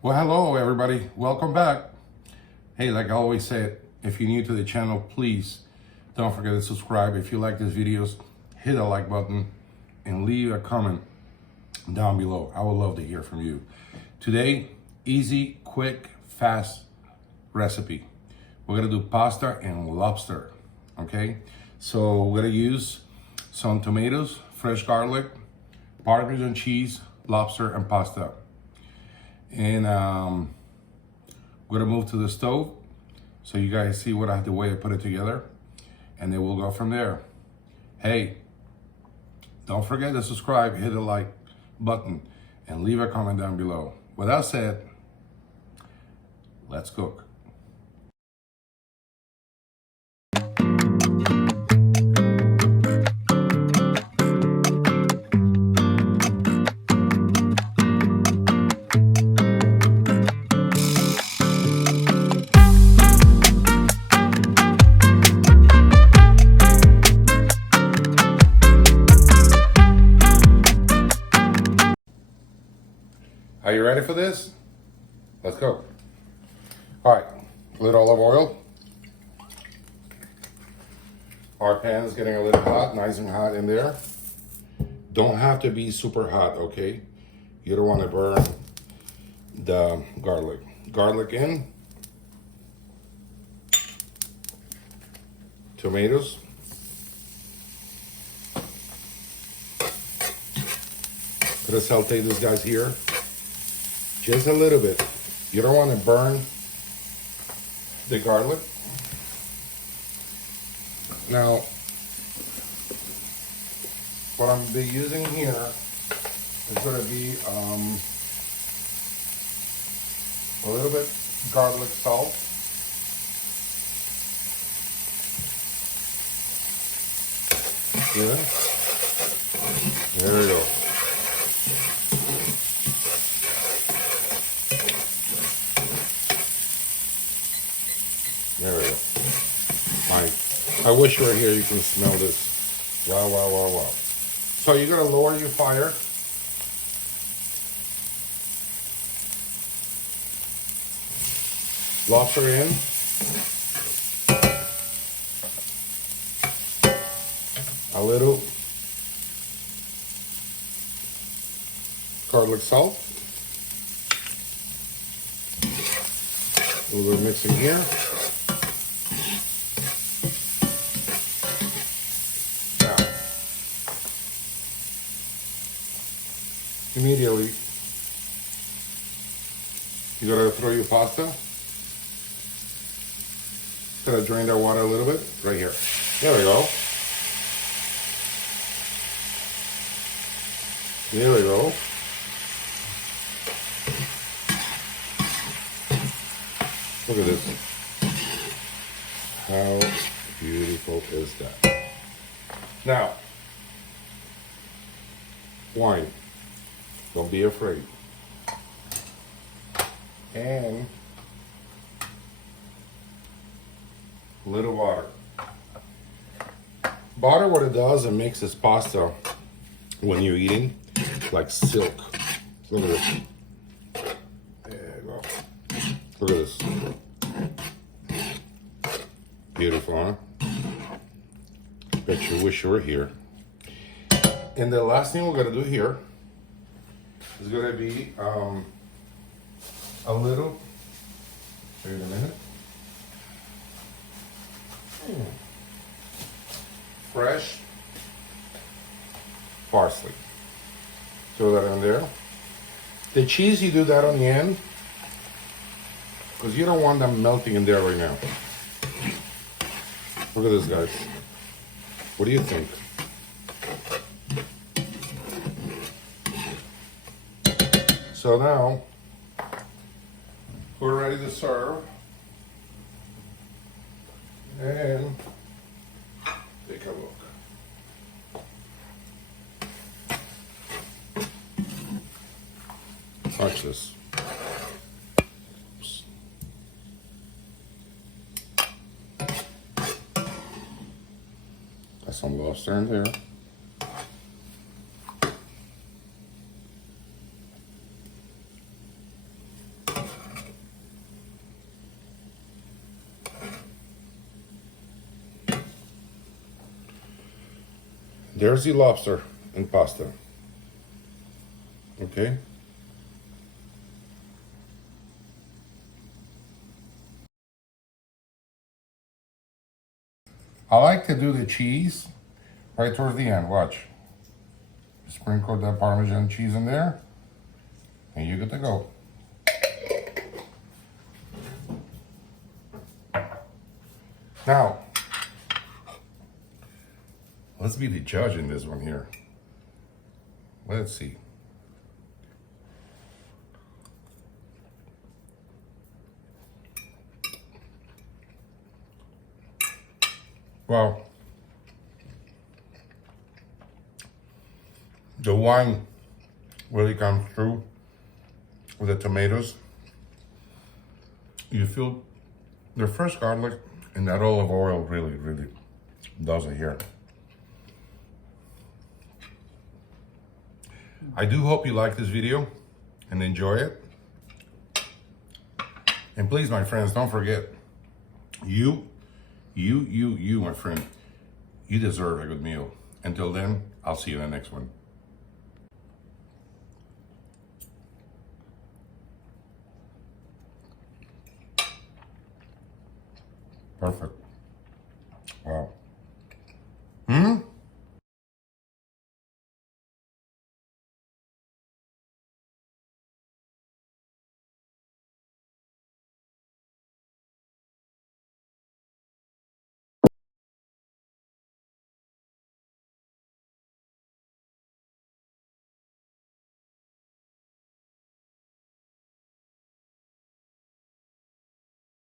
Well, hello everybody. Welcome back. Hey, like I always said, if you're new to the channel, please don't forget to subscribe. If you like these videos, hit the like button and leave a comment down below. I would love to hear from you. Today, easy, quick, fast recipe. We're gonna do pasta and lobster, okay? So we're gonna use some tomatoes, fresh garlic, Parmesan cheese, lobster, and pasta. And we're gonna move to the stove so you guys see the way I put it together, and then we'll go from there. Hey, don't forget to subscribe, hit the like button, and leave a comment down below. With that said, let's cook. Are you ready for this? Let's go. All right, a little olive oil. Our pan is getting a little hot, nice and hot in there. Don't have to be super hot, okay? You don't want to burn the garlic. Garlic in. Tomatoes. Gonna saute these guys here. Just a little bit. You don't want to burn the garlic. Now, what I'm be using here is going to be a little bit garlic salt. Yeah. There we go. There we go. I wish you were here, you can smell this. Wow, wow, wow, wow. So you're gonna lower your fire. Lobster in. A little garlic salt. A little bit of mixing here. Immediately, you gotta throw your pasta. Gotta drain that water a little bit, right here. There we go. There we go. Look at this. How beautiful is that? Now, wine. Don't be afraid. And a little water. Water, what it does, it makes this pasta, when you're eating, like silk. Look at this. There you go. Look at this. Beautiful, huh? Bet you wish you were here. And the last thing we're gonna do here is gonna be a little, wait a minute, fresh parsley. Throw that in there. The cheese, you do that on the end, because you don't want them melting in there right now. Look at this, guys. What do you think? So now, we're ready to serve. And take a look. Watch this. Oops. Got some lobster in there. There's the lobster and pasta. Okay. I like to do the cheese right towards the end. Watch. Sprinkle that Parmesan cheese in there, and you're good to go. Now, let's be the judge in this one here. Let's see. Well, the wine really comes through with the tomatoes. You feel the fresh garlic and that olive oil really, really does it here. I do hope you like this video and enjoy it. And please, my friends, don't forget, you, my friend, you deserve a good meal. Until then, I'll see you in the next one. Perfect.